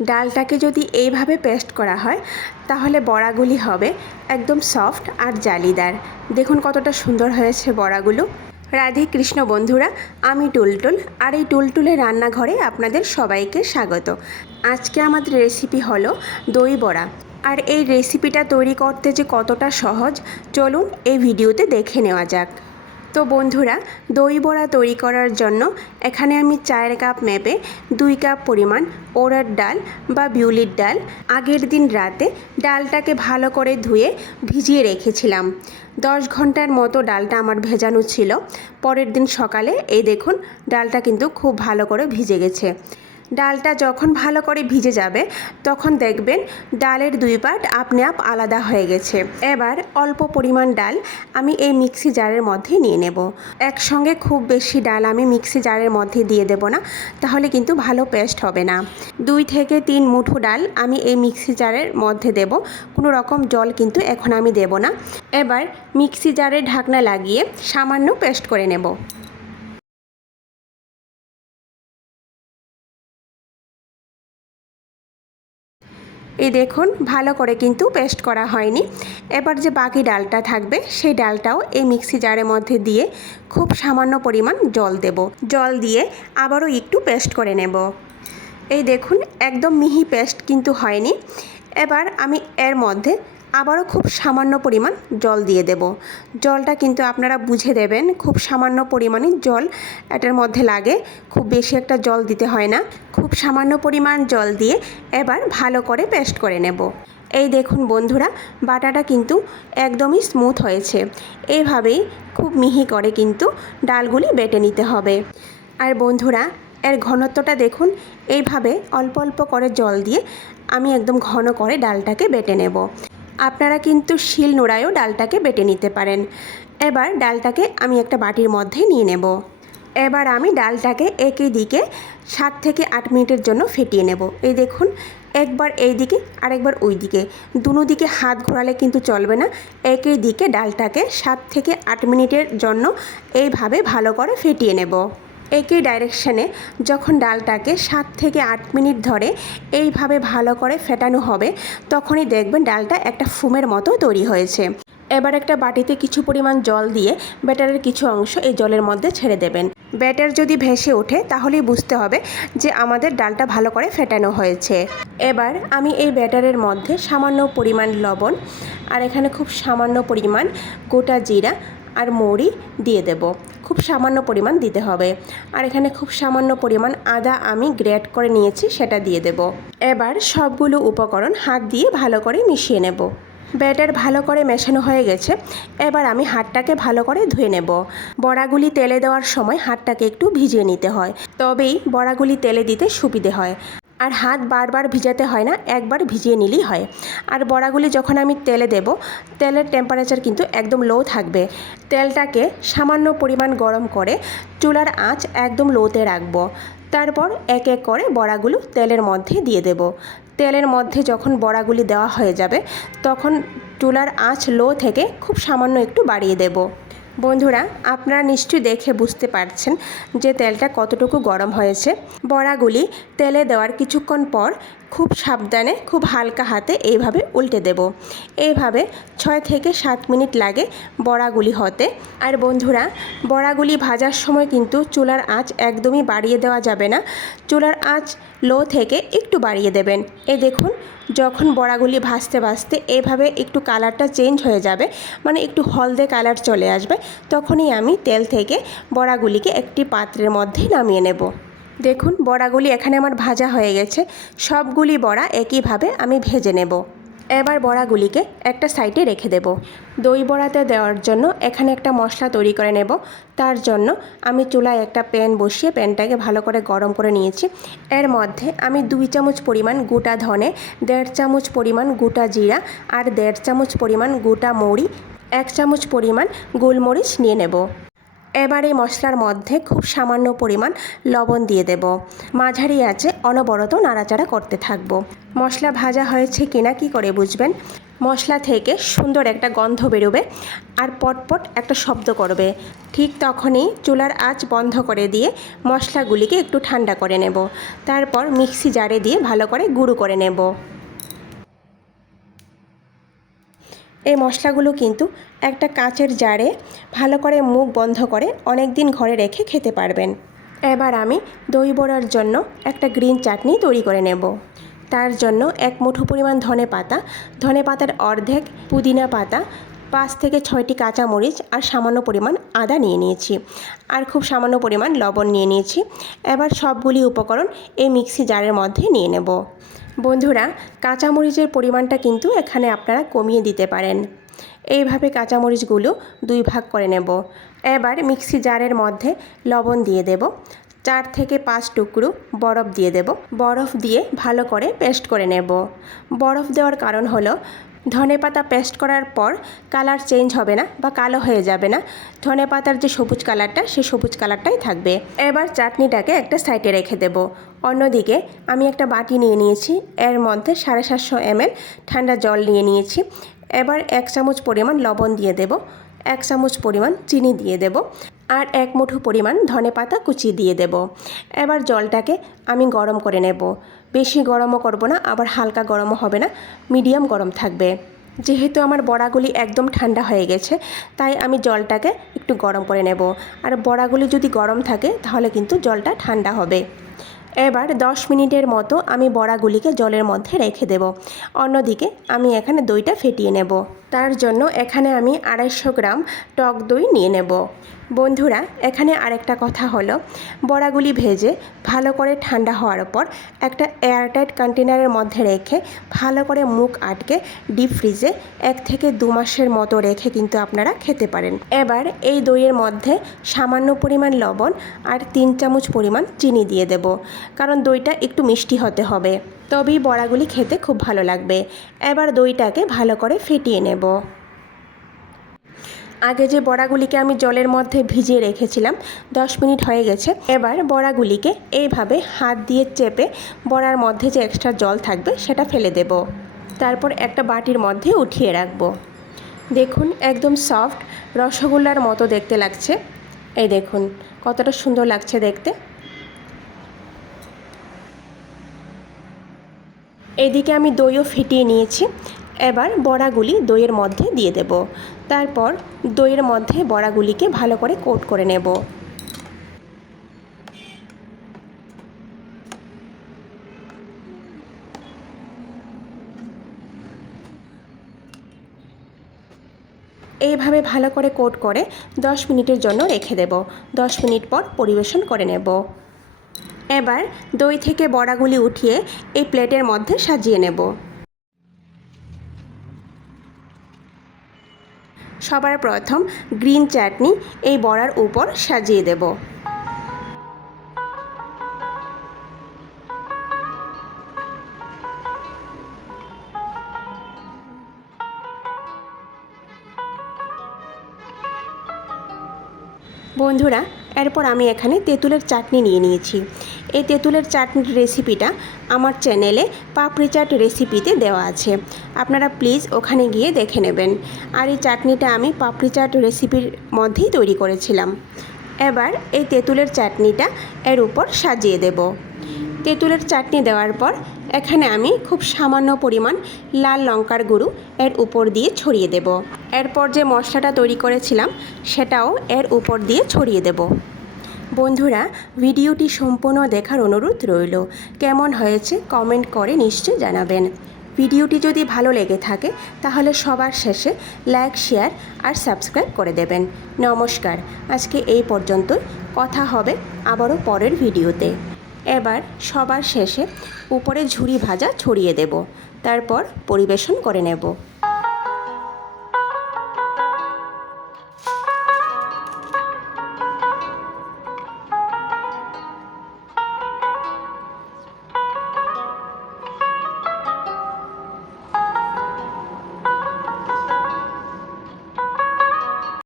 ডালটাকে যদি এইভাবে পেস্ট করা হয় তাহলে বড়াগুলি হবে একদম সফট আর জালিদার। দেখুন কতটা সুন্দর হয়েছে বড়াগুলো। রাধে কৃষ্ণ বন্ধুরা, আমি টুলটুল, আর এই টুলটুলের রান্নাঘরে আপনাদের সবাইকে স্বাগত। আজকে আমাদের রেসিপি হলো দই বড়া। আর এই রেসিপিটা তৈরি করতে যে কতটা সহজ, চলুন এই ভিডিওতে দেখে নেওয়া যাক। তো বন্ধুরা, দই বড়া তৈরি করার জন্য এখানে আমি 4 কাপ মেপে 2 কাপ পরিমাণ অড়হর ডাল বা বিউলির ডাল আগের দিন রাতে ডালটাকে ভালো করে ধুয়ে ভিজিয়ে রেখেছিলাম। 10 ঘন্টার মতো ডালটা আমার ভেজানো ছিল। পরের দিন সকালে এই দেখুন ডালটা কিন্তু খুব ভালো করে ভিজে গেছে। ডালটা যখন ভালো করে ভিজে যাবে তখন দেখবেন ডালের 2 পার্ট আপনি আপ আলাদা হয়ে গেছে। এবার অল্প পরিমাণ ডাল আমি এই মিক্সি জারের মধ্যে নিয়ে নেব। একসঙ্গে খুব বেশি ডাল আমি মিক্সি জারের মধ্যে দিয়ে দেব না, তাহলে কিন্তু ভালো পেস্ট হবে না। 2 থেকে 3 মুঠো ডাল আমি এই মিক্সি জারের মধ্যে দেব। কোনো রকম জল কিন্তু এখন আমি দেব না। এবার মিক্সি জারের ঢাকনা লাগিয়ে সামান্য পেস্ট করে নেব। এই দেখুন ভালো করে কিন্তু পেস্ট করা হয়নি। এবার যে বাকি ডালটা থাকবে সেই ডালটাও এই মিক্সি জারের মধ্যে দিয়ে খুব সামান্য পরিমাণ জল দেব। জল দিয়ে আবারও একটু পেস্ট করে নেব। এই দেখুন একদম মিহি পেস্ট কিন্তু হয়নি। এবার আমি এর মধ্যে আবারও খুব সামান্য পরিমাণ জল দিয়ে দেব। জলটা কিন্তু আপনারা বুঝে দেবেন, খুব সামান্য পরিমাণে জল এটার মধ্যে লাগে, খুব বেশি একটা জল দিতে হয় না। খুব সামান্য পরিমাণ জল দিয়ে এবার ভালো করে পেস্ট করে নেব। এই দেখুন বন্ধুরা, বাটাটা কিন্তু একদমই স্মুথ হয়েছে। এইভাবেই খুব মিহি করে কিন্তু ডালগুলি বেটে নিতে হবে। আর বন্ধুরা, এর ঘনত্বটা দেখুন, এইভাবে অল্প অল্প করে জল দিয়ে আমি একদম ঘন করে ডালটাকে বেটে নেব। আপনারা কিন্তু শিল নোড়ায়ও ডালটাকে বেটে নিতে পারেন। এবার ডালটাকে আমি একটা বাটির মধ্যে নিয়ে নেব। এবার আমি ডালটাকে একই দিকে 7 থেকে 8 মিনিটের জন্য ফেটিয়ে নেব। এই দেখুন একবার এই দিকে আরেকবার ওই দিকে, দুনো দিকে হাত ঘোরালে কিন্তু চলবে না। একই দিকে ডালটাকে 7 থেকে 8 মিনিটের জন্য এইভাবে ভালো করে ফেটিয়ে নেব। একই ডাইরেকশানে যখন ডালটাকে 7 থেকে 8 মিনিট ধরে এইভাবে ভালো করে ফেটানো হবে, তখনই দেখবেন ডালটা একটা ফুমের মতো তৈরি হয়েছে। এবার একটা বাটিতে কিছু পরিমাণ জল দিয়ে ব্যাটারের কিছু অংশ এই জলের মধ্যে ছেড়ে দেবেন। ব্যাটার যদি ভেসে ওঠে তাহলেই বুঝতে হবে যে আমাদের ডালটা ভালো করে ফেটানো হয়েছে। এবার আমি এই ব্যাটারের মধ্যে সামান্য পরিমাণ লবণ আর এখানে খুব সামান্য পরিমাণ গোটা জিরা আর মৌরি দিয়ে দেব। খুব সামান্য পরিমাণ দিতে হবে। আর এখানে খুব সামান্য পরিমাণ আদা আমি গ্রেট করে নিয়েছি, সেটা দিয়ে দেব। এবার সবগুলো উপকরণ হাত দিয়ে ভালো করে মিশিয়ে নেব। ব্যাটার ভালো করে মেশানো হয়ে গেছে। এবার আমি হাতটাকে ভালো করে ধুয়ে নেব। বড়াগুলি তেলে দেওয়ার সময় হাতটাকে একটু ভিজিয়ে নিতে হয়, তবেই বড়াগুলি তেলে দিতে সুবিধে হয়। আর হাত বারবার ভিজাতে হয় না, একবার ভিজিয়ে নিলেই হয়। আর বড়াগুলি যখন আমি তেলে দেব, তেলের টেম্পারেচার কিন্তু একদম লো থাকবে। তেলটাকে সামান্য পরিমাণ গরম করে চুলার আঁচ একদম লোতে রাখবো। তারপর এক এক করে বড়াগুলো তেলের মধ্যে দিয়ে দেব। তেলের মধ্যে যখন বড়াগুলি দেওয়া হয়ে যাবে তখন চুলার আঁচ লো থেকে খুব সামান্য একটু বাড়িয়ে দেব। বন্ধুরা, আপনারা নিশ্চয়ই দেখে বুঝতে পারছেন যে তেলটা কতটুকু গরম হয়েছে। বড়াগুলি তেলে দেওয়ার কিছুক্ষণ পর খুব সাবধানে খুব হালকা হাতে এইভাবে উল্টে দেব। এইভাবে 6 থেকে 7 মিনিট লাগে বড়াগুলি হতে। আর বন্ধুরা, বড়াগুলি ভাজার সময় কিন্তু চুলার আঁচ একদমই বাড়িয়ে দেওয়া যাবে না। চুলার আঁচ লো থেকে একটু বাড়িয়ে দেবেন। এই দেখুন যখন বড়াগুলি ভাজতে ভাজতে এভাবে একটু কালারটা চেঞ্জ হয়ে যাবে, মানে একটু হলদে কালার চলে আসবে, তখনই আমি তেল থেকে বড়াগুলিকে একটি পাত্রের মধ্যে নামিয়ে নেব। দেখুন বড়াগুলি এখানে আমার ভাজা হয়ে গেছে। সবগুলি বড়া একইভাবে আমি ভেজে নেব। এবার বড়াগুলিকে একটা সাইডে রেখে দেব। দই বড়াতে দেওয়ার জন্য এখানে একটা মশলা তৈরি করে নেব। তার জন্য আমি চুলায় একটা প্যান বসিয়ে প্যানটাকে ভালো করে গরম করে নিয়েছি। এর মধ্যে আমি 2 চামচ পরিমাণ গোটা ধনে, 1.5 চামচ পরিমাণ গোটা জিরা আর 1.5 চামচ পরিমাণ গোটা মৌরি, 1 চামচ পরিমাণ গোলমরিচ নিয়ে নেব। এবার এই মশলার মধ্যে খুব সামান্য পরিমাণ লবণ দিয়ে দেব। মাঝারি আঁচে অনবরত নাড়াচাড়া করতে থাকব। মশলা ভাজা হয়েছে কিনা কি করে বুঝবেন? মশলা থেকে সুন্দর একটা গন্ধ বেরোবে আর পটপট একটা শব্দ করবে। ঠিক তখনই চুলার আঁচ বন্ধ করে দিয়ে মশলাগুলিকে একটু ঠান্ডা করে নেব। তারপর মিক্সি জারে দিয়ে ভালো করে গুঁড়ো করে নেব। এই মশলাগুলো কিন্তু একটা কাঁচের জারে ভালো করে মুখ বন্ধ করে অনেক দিন ঘরে রেখে খেতে পারবেন। এবার আমি দই বড়ার জন্য একটা গ্রিন চাটনি তৈরি করে নেব। তার জন্য 1 মুঠো পরিমাণ ধনে পাতার অর্ধেক পুদিনা পাতা, 5 থেকে 6টি কাঁচামরিচ আর সামান্য পরিমাণ আদা নিয়ে নিয়েছি, আর খুব সামান্য পরিমাণ লবণ নিয়ে নিয়েছি। এবার সবগুলি উপকরণ এই মিক্সি জারের মধ্যে নিয়ে নেব। বন্ধুরা, কাঁচামরিচের পরিমাণটা কিন্তু এখানে আপনারা কমিয়ে দিতে পারেন। এইভাবে কাঁচামরিচগুলো 2 ভাগ করে নেব। এবার মিক্সি জারের মধ্যে লবণ দিয়ে দেব, 4 থেকে 5 টুকরো বরফ দিয়ে দেব। বরফ দিয়ে ভালো করে পেস্ট করে নেব। বরফ দেওয়ার কারণ হলো ধনেপাতা পেস্ট করার পর কালার চেঞ্জ হবে না বা কালো হয়ে যাবে না। ধনেপাতার যে সবুজ কালারটা, সেই সবুজ কালারটাই থাকবে। এবার চাটনিটাকে একটা সাইডে রেখে দেব। অন্যদিকে আমি একটা বাটি নিয়ে নিয়েছি, এর মধ্যে 750 ml ঠান্ডা জল নিয়ে নিয়েছি। এবার 1 চামচ পরিমাণ লবণ দিয়ে দেব, 1 চামচ পরিমাণ চিনি দিয়ে দেব, আর 1 মুঠো পরিমাণ ধনেপাতা কুচি দিয়ে দেব। এবার জলটাকে আমি গরম করে নেব। বেশি গরমও করব না, আবার হালকা গরমও হবে না, মিডিয়াম গরম থাকবে। যেহেতু আমার বড়াগুলি একদম ঠান্ডা হয়ে গেছে, তাই আমি জলটাকে একটু গরম করে নেব। আর বড়াগুলি যদি গরম থাকে তাহলে কিন্তু জলটা ঠান্ডা হবে। এবার 10 মিনিটের মতো আমি বড়াগুলিকে জলের মধ্যে রেখে দেব। অন্যদিকে আমি এখানে দইটা ফেটিয়ে নেব। তার জন্য এখানে আমি 250 গ্রাম টক দই নিয়ে নেব। বন্ধুরা, এখানে আরেকটা কথা হলো, বড়াগুলি ভেজে ভালো করে ঠান্ডা হওয়ার পর একটা এয়ারটাইট কন্টেনারের মধ্যে রেখে ভালো করে মুখ আটকে ডিপ ফ্রিজে 1 থেকে 2 মাসের মতো রেখে কিন্তু আপনারা খেতে পারেন। এবার এই দইয়ের মধ্যে সামান্য পরিমাণ লবণ আর 3 চামচ পরিমাণ চিনি দিয়ে দেব, কারণ দইটা একটু মিষ্টি হতে হবে, তবেই বড়াগুলি খেতে খুব ভালো লাগবে। এবার দইটাকে ভালো করে ফেটিয়ে নেব। আগে যে বড়াগুলিকে আমি জলের মধ্যে ভিজিয়ে রেখেছিলাম, 10 মিনিট হয়ে গেছে। এবার বড়াগুলিকে এইভাবে হাত দিয়ে চেপে বড়ার মধ্যে যে এক্সট্রা জল থাকবে সেটা ফেলে দেব। তারপর একটা বাটির মধ্যে উঠিয়ে রাখব। দেখুন, একদম সফট রসগোল্লার মতো দেখতে লাগছে। এই দেখুন কতটা সুন্দর লাগছে দেখতে। এদিকে আমি দইও ফেটিয়ে নিয়েছি। এবার বড়াগুলি দইয়ের মধ্যে দিয়ে দেব। তারপর দইয়ের মধ্যে বড়াগুলিকে ভালো করে কোট করে নেব। এইভাবে ভালো করে কোট করে 10 মিনিটের জন্য রেখে দেব। 10 মিনিট পর পরিবেশন করে নেব। এবার দই থেকে বড়াগুলি উঠিয়ে এই প্লেটের মধ্যে সাজিয়ে নেব। সবার প্রথম গ্রিন চাটনি এই বড়ার উপর সাজিয়ে দেব। বন্ধুরা, এরপর আমি এখানে তেঁতুলের চাটনি নিয়ে নিয়েছি। এই তেঁতুলের চাটনির রেসিপিটা আমার চ্যানেলে পাপড়ি চাট রেসিপিতে দেওয়া আছে, আপনারা প্লিজ ওখানে গিয়ে দেখে নেবেন। আর এই চাটনিটা আমি পাপড়ি চাট রেসিপির মধ্যেই তৈরি করেছিলাম। এবার এই তেঁতুলের চাটনিটা এর উপর সাজিয়ে দেব। তেঁতুলের চাটনি দেওয়ার পর এখানে আমি খুব সামান্য পরিমাণ লাল লঙ্কার গুঁড়ো এর উপর দিয়ে ছড়িয়ে দেব। এরপর যে মশলাটা তৈরি করেছিলাম সেটাও এর উপর দিয়ে ছড়িয়ে দেব। বন্ধুরা, ভিডিওটি সম্পূর্ণ দেখার অনুরোধ রইল। কেমন হয়েছে কমেন্ট করে নিশ্চয়ই জানাবেন। ভিডিওটি যদি ভালো লেগে থাকে তাহলে সবার শেষে লাইক, শেয়ার আর সাবস্ক্রাইব করে দেবেন। নমস্কার, আজকে এই পর্যন্তই। কথা হবে আবারও পরের ভিডিওতে। এবার সবার শেষে উপরে ঝুরি ভাজা ছড়িয়ে দেব, তারপর পরিবেশন করে নেব।